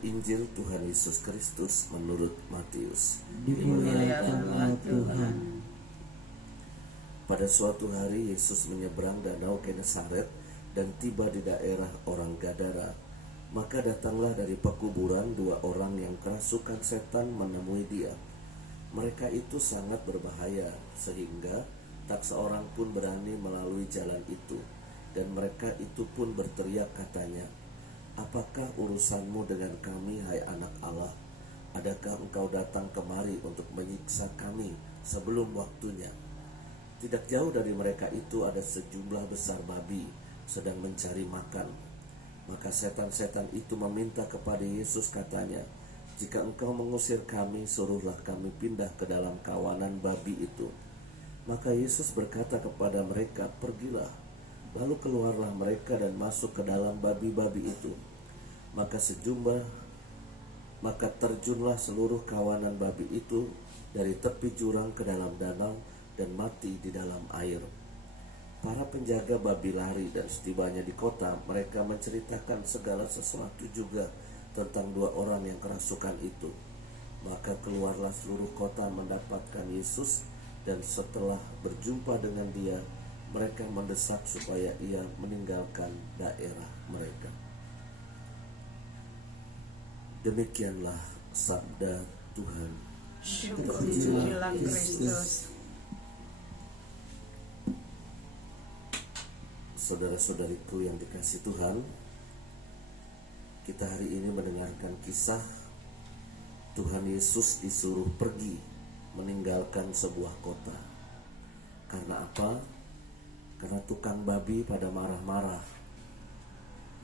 Injil Tuhan Yesus Kristus menurut Matius. Dimuliakanlah Tuhan. Pada suatu hari Yesus menyeberang danau Genesaret dan tiba di daerah orang Gadara. Maka datanglah dari pekuburan dua orang yang kerasukan setan menemui dia. Mereka itu sangat berbahaya sehingga tak seorang pun berani melalui jalan itu. Dan mereka itu pun berteriak katanya, "Apakah urusanmu dengan kami, hai anak Allah? Adakah engkau datang kemari untuk menyiksa kami sebelum waktunya?" Tidak jauh dari mereka itu ada sejumlah besar babi sedang mencari makan. Maka setan-setan itu meminta kepada Yesus katanya, "Jika engkau mengusir kami, suruhlah kami pindah ke dalam kawanan babi itu." Maka Yesus berkata kepada mereka, "Pergilah." Lalu keluarlah mereka dan masuk ke dalam babi-babi itu. Maka terjunlah seluruh kawanan babi itu dari tepi jurang ke dalam danau dan mati di dalam air. Para penjaga babi lari dan setibanya di kota, mereka menceritakan segala sesuatu juga tentang dua orang yang kerasukan itu. Maka keluarlah seluruh kota mendapatkan Yesus, dan setelah berjumpa dengan dia, mereka mendesak supaya ia meninggalkan daerah mereka. Demikianlah sabda Tuhan. Syukurlah Kristus. Saudara-saudariku yang dikasihi Tuhan, kita hari ini mendengarkan kisah Tuhan Yesus disuruh pergi meninggalkan sebuah kota. Karena apa? Karena tukang babi pada marah-marah.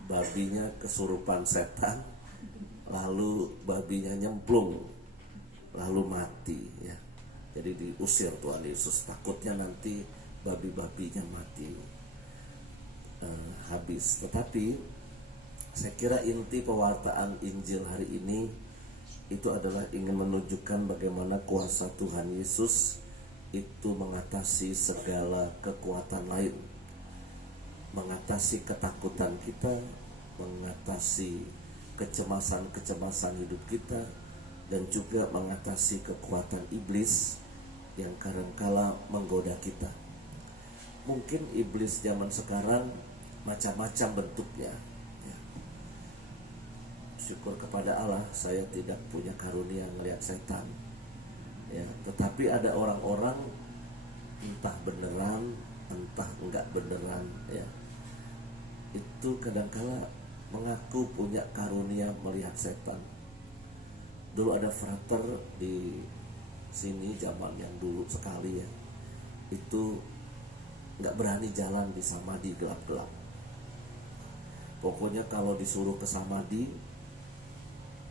Babinya kesurupan setan, lalu babinya nyemplung, lalu mati ya. Jadi diusir Tuhan Yesus, takutnya nanti babi-babinya mati. Habis. Tetapi saya kira inti pewartaan Injil hari ini itu adalah ingin menunjukkan bagaimana kuasa Tuhan Yesus itu mengatasi segala kekuatan lain, mengatasi ketakutan kita, mengatasi kecemasan-kecemasan hidup kita, dan juga mengatasi kekuatan iblis yang kadangkala menggoda kita. Mungkin iblis zaman sekarang macam-macam bentuknya ya. Syukur kepada Allah saya tidak punya karunia melihat setan ya. Tetapi ada orang-orang entah beneran entah enggak beneran ya, itu kadangkala mengaku punya karunia melihat setan. Dulu ada frater di sini zaman yang dulu sekali ya, itu nggak berani jalan di samadhi gelap-gelap. Pokoknya kalau disuruh ke samadhi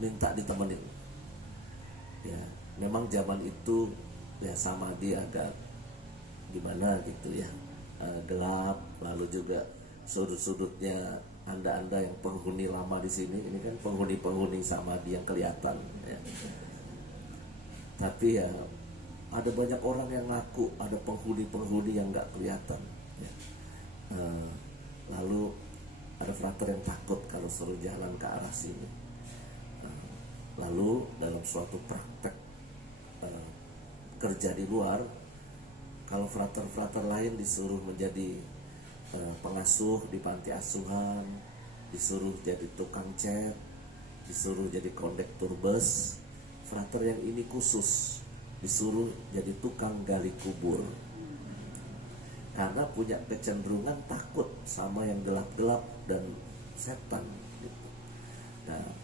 minta ditemenin. Ya, memang zaman itu ya samadhi agak gimana gitu ya, gelap, lalu juga sudut-sudutnya anda-anda yang penghuni lama di sini, ini kan penghuni-penghuni samadhi yang kelihatan ya. Tapi ya ada banyak orang yang ngaku ada penghuni-penghuni yang nggak kelihatan ya. Lalu ada frater yang takut kalau suruh jalan ke arah sini. Lalu dalam suatu praktek kerja di luar, kalau frater-frater lain disuruh menjadi pengasuh di panti asuhan, disuruh jadi tukang cat, disuruh jadi kondektur bus, frater yang ini khusus disuruh jadi tukang gali kubur. Karena punya kecenderungan takut sama yang gelap-gelap dan setan gitu. Nah,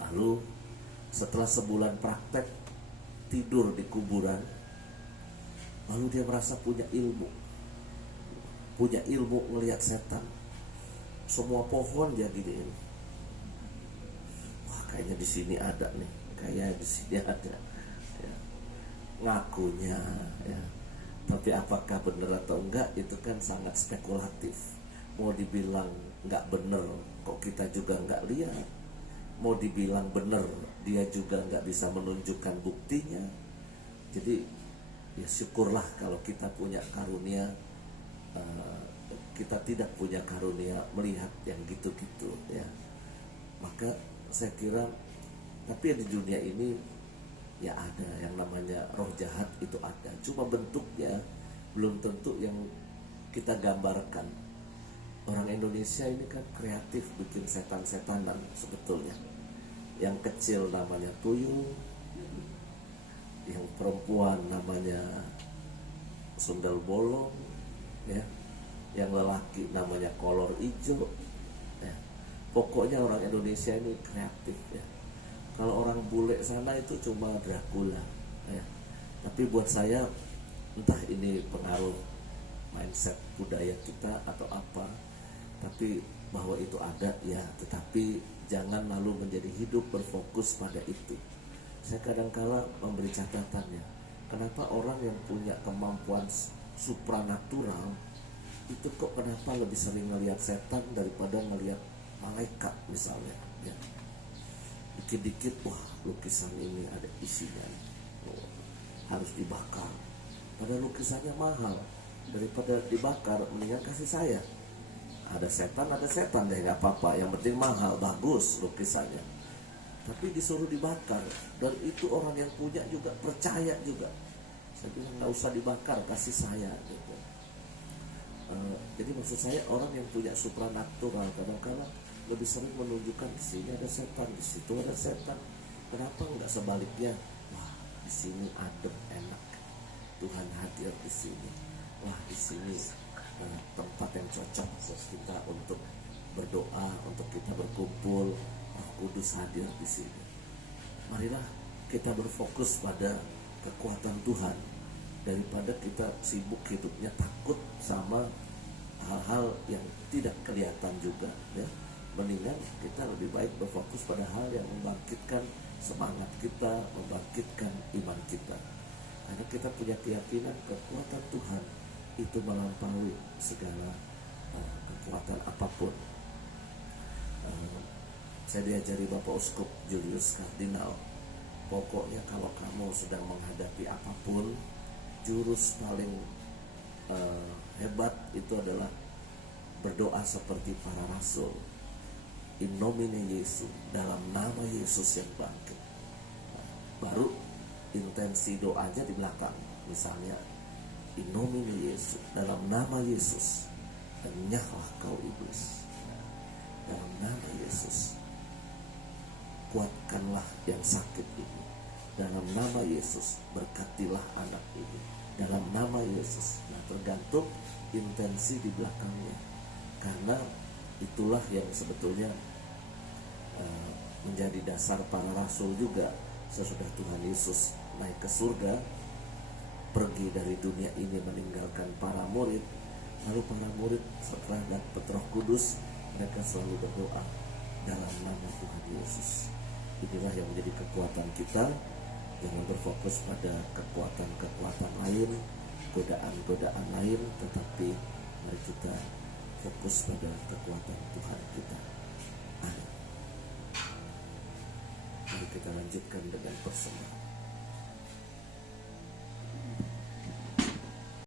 lalu setelah sebulan praktek tidur di kuburan, lalu dia merasa punya ilmu melihat setan. Semua pohon dia giniin. Wah, kayaknya di sini ada nih, kayaknya di sini ada. Ya. Ngakunya ya. Tapi apakah benar atau enggak itu kan sangat spekulatif. Mau dibilang enggak benar, kok kita juga enggak lihat. Mau dibilang benar, dia juga enggak bisa menunjukkan buktinya. Jadi ya syukurlah kalau kita punya karunia. Kita tidak punya karunia melihat yang gitu-gitu ya. Maka saya kira, tapi di dunia ini ya ada yang namanya roh jahat, itu ada, cuma bentuknya belum tentu yang kita gambarkan. Orang Indonesia ini kan kreatif bikin setan-setanan sebetulnya. Yang kecil namanya tuyul, yang perempuan namanya sundel bolong, ya, yang lelaki namanya kolor ijo, ya. Pokoknya orang Indonesia ini kreatif, ya. Kalau orang bule sana itu cuma Dracula, ya. Tapi buat saya, entah ini pengaruh mindset budaya kita atau apa, tapi bahwa itu ada, ya. Tetapi jangan lalu menjadi hidup berfokus pada itu. Saya kadang-kala memberi catatannya, kenapa orang yang punya kemampuan supranatural itu kok kenapa lebih sering ngelihat setan daripada ngelihat malaikat misalnya, ya. Dikit-dikit, wah lukisan ini ada isinya, oh, harus dibakar. Padahal lukisannya mahal, daripada dibakar mendingan kasih saya. Ada setan deh, nggak apa-apa, yang penting mahal, bagus lukisannya. Tapi disuruh dibakar, dan itu orang yang punya juga percaya juga. Saya bilang nggak usah dibakar, kasih saya gitu. Jadi maksud saya, orang yang punya supranatural kadang-kadang lebih sering menunjukkan di sini ada setan, di situ ada setan. Kenapa nggak sebaliknya? Wah, di sini adem, enak, Tuhan hadir di sini. Wah, di sini tempat yang cocok buat kita untuk berdoa, untuk kita berkumpul. Roh Kudus hadir di sini. Marilah kita berfokus pada kekuatan Tuhan daripada kita sibuk hidupnya takut sama hal-hal yang tidak kelihatan juga, ya. Mendingan kita lebih baik berfokus pada hal yang membangkitkan semangat kita, membangkitkan iman kita. Karena kita punya keyakinan kekuatan Tuhan itu melampaui segala kekuatan apapun. Saya diajari Bapak Uskup Julius Kardinal, pokoknya kalau kamu sedang menghadapi apapun, jurus paling hebat itu adalah berdoa seperti para rasul. In nomine Yesus, dalam nama Yesus yang bangkit. Baru intensi doanya di belakang, misalnya in nomine Yesus, dalam nama Yesus, enyahlah kau iblis. Dalam nama Yesus, kuatkanlah yang sakit ini. Dalam nama Yesus, berkatilah anak ini. Dalam nama Yesus. Nah, tergantung intensi di belakangnya. Karena itulah yang sebetulnya menjadi dasar para rasul juga. Sesudah Tuhan Yesus naik ke surga, pergi dari dunia ini meninggalkan para murid, lalu para murid setelah dapat Roh Kudus, mereka selalu berdoa dalam nama Tuhan Yesus. Inilah yang menjadi kekuatan kita. Jangan berfokus pada kekuatan-kekuatan lain, godaan-godaan lain, tetapi mari kita fokus pada kekuatan Tuhan kita. Amin. Mari kita lanjutkan dengan persembahan.